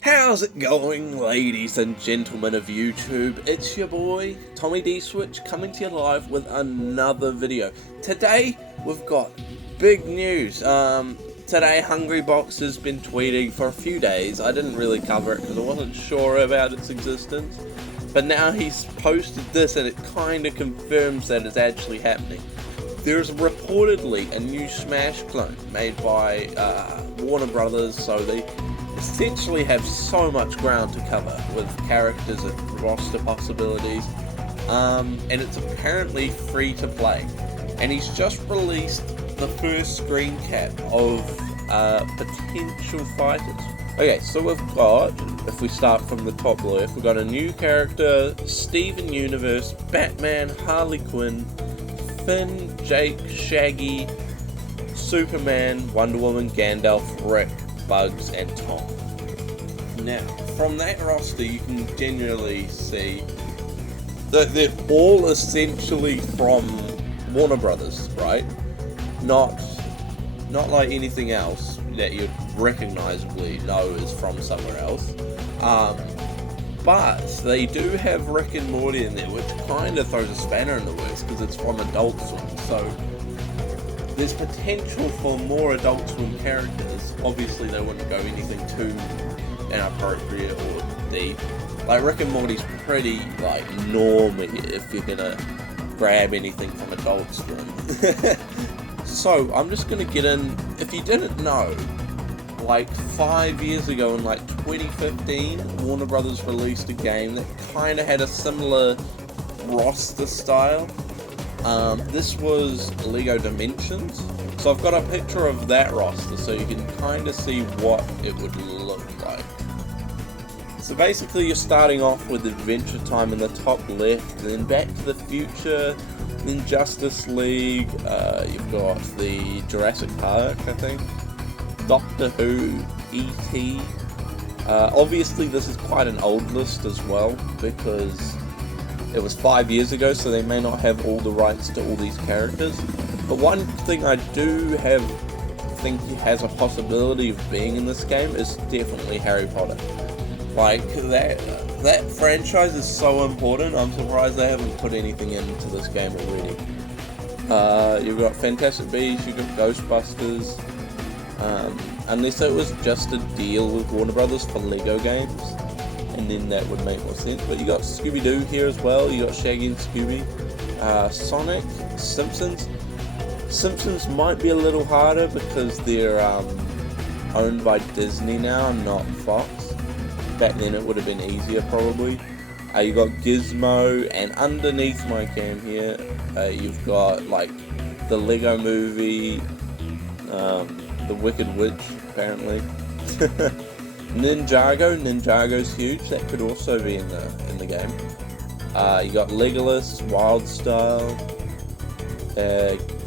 How's it going, ladies and gentlemen of YouTube? It's your boy, Tommy D Switch, coming to you live with another video. Today, we've got big news. Today, Hungrybox has been tweeting for a few days. I didn't really cover it because I wasn't sure about its existence. But now he's posted this and it kind of confirms that it's actually happening. There's reportedly a new Smash clone made by Warner Brothers, so they essentially have so much ground to cover with characters and roster possibilities, and it's apparently free to play. And he's just released the first screen cap of potential fighters. Okay, so we've got, if we start from the top left, we've got a new character, Steven Universe, Batman, Harley Quinn, Finn, Jake, Shaggy, Superman, Wonder Woman, Gandalf, Rick, Bugs, and Tom. Now, from that roster, you can genuinely see that they're all essentially from Warner Brothers, right? Not like anything else that you'd recognizably know is from somewhere else. But they do have Rick and Morty in there, which kind of throws a spanner in the works because it's from Adult Swim. So there's potential for more Adult Swim characters. Obviously, they wouldn't go anything too inappropriate or deep. Like, Rick and Morty's pretty, like, normy if you're gonna grab anything from Adult Swim. So, I'm just gonna get in. If you didn't know, like 5 years ago in like 2015, Warner Brothers released a game that kind of had a similar roster style. This was Lego Dimensions. So I've got a picture of that roster so you can kind of see what it would look like. So basically you're starting off with Adventure Time in the top left, then Back to the Future, then Justice League, you've got the Jurassic Park, I think, Doctor Who, E.T. Obviously this is quite an old list as well because it was 5 years ago, so they may not have all the rights to all these characters. But one thing I do think has a possibility of being in this game is definitely Harry Potter. Like, that franchise is so important, I'm surprised they haven't put anything into this game already. You've got Fantastic Beasts, you've got Ghostbusters, unless it was just a deal with Warner Brothers for Lego games, and then that would make more sense. But you got Scooby-Doo here as well, you got Shaggy and Scooby, Sonic, Simpsons. Simpsons might be a little harder because they're owned by Disney now, not Fox. Back then it would have been easier probably. You got Gizmo, and underneath my cam here, you've got like the Lego Movie, the Wicked Witch apparently. Ninjago's huge. That could also be in the game. You got Legolas, Wildstyle,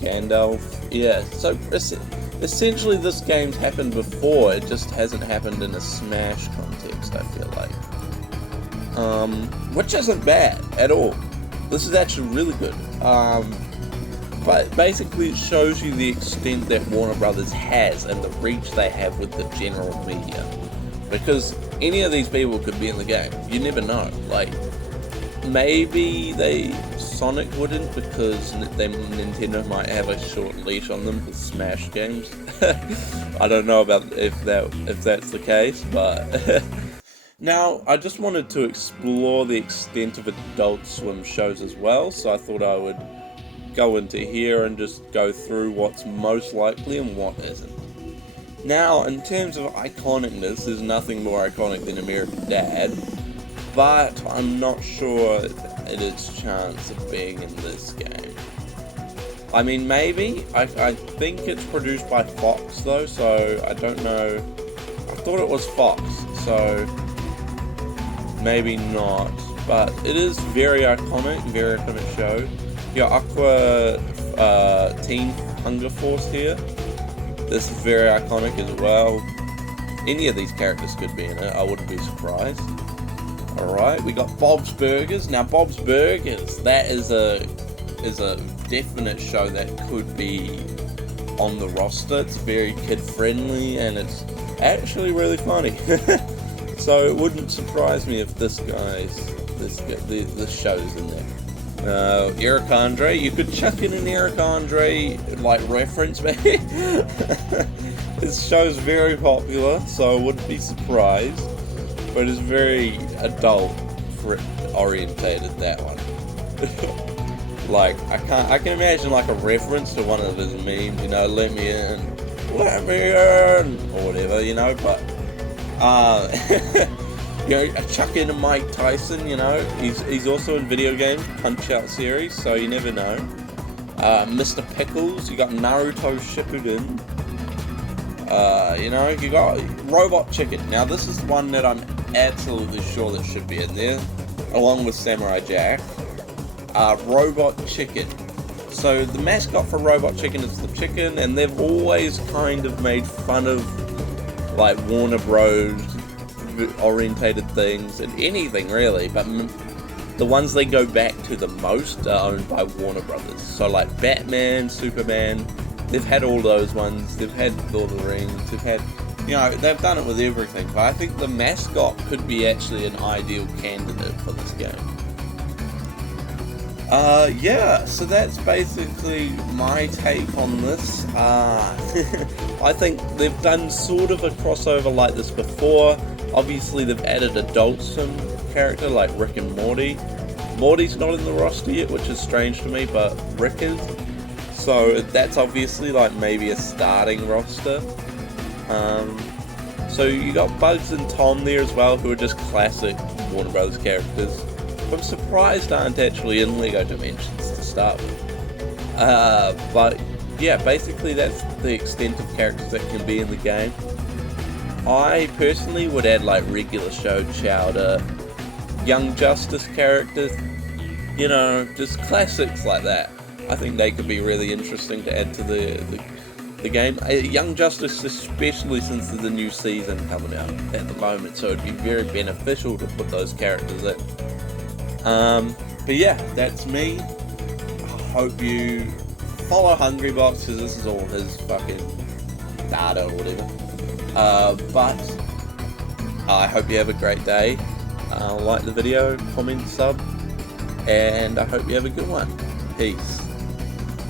Gandalf. Yeah. So essentially, this game's happened before. It just hasn't happened in a Smash context, I feel like. Which isn't bad at all. This is actually really good. But basically it shows you the extent that Warner Brothers has and the reach they have with the general media. Because any of these people could be in the game. You never know. Like, maybe Sonic wouldn't because Nintendo might have a short leash on them with Smash games. I don't know about if that's the case, but now I just wanted to explore the extent of Adult Swim shows as well, so I thought I would go into here and just go through what's most likely and what isn't. Now, in terms of iconicness, there's nothing more iconic than American Dad, but I'm not sure at its chance of being in this game. I mean, maybe. I think it's produced by Fox though, so I don't know. I thought it was Fox, so maybe not. But it is very iconic show. Your Aqua Teen Hunger Force here. This is very iconic as well. Any of these characters could be in it, I wouldn't be surprised. Alright, we got Bob's Burgers. Now Bob's Burgers, that is a definite show that could be on the roster. It's very kid friendly and it's actually really funny. So it wouldn't surprise me if this show's in there. Eric Andre, you could chuck in an Eric Andre like reference, maybe. This show's very popular, so I wouldn't be surprised. But it's very adult orientated, that one. Like I can imagine like a reference to one of his memes, you know, let me in, or whatever, you know. But you know, chuck in a Mike Tyson, you know, he's also in video games, Punch-Out series, so you never know. Mr. Pickles, you got Naruto Shippuden, you know, you got Robot Chicken. Now this is one that I'm absolutely sure that should be in there, along with Samurai Jack. Robot Chicken. So the mascot for Robot Chicken is the chicken, and they've always kind of made fun of like Warner Bros. Orientated things and anything really, but the ones they go back to the most are owned by Warner Brothers. So like Batman, Superman, they've had all those ones, they've had Lord of the Rings, they've had, you know, they've done it with everything. But I think the mascot could be actually an ideal candidate for this game. Yeah, so that's basically my take on this. I think they've done sort of a crossover like this before. Obviously they've added Adult Swim character like Rick and Morty. Morty's not in the roster yet, which is strange to me, but Rick is. So that's obviously like maybe a starting roster. So you got Bugs and Tom there as well, who are just classic Warner Brothers characters. I'm surprised aren't actually in LEGO Dimensions to start with. But yeah, basically that's the extent of characters that can be in the game. I personally would add like regular show Chowder, Young Justice characters, you know, just classics like that. I think they could be really interesting to add to the game. Young Justice, especially since there's a new season coming out at the moment, so it'd be very beneficial to put those characters in. But yeah, that's me. I hope you follow Hungrybox, because this is all his fucking data or whatever. But I hope you have a great day. Like the video, comment, sub, and I hope you have a good one. Peace.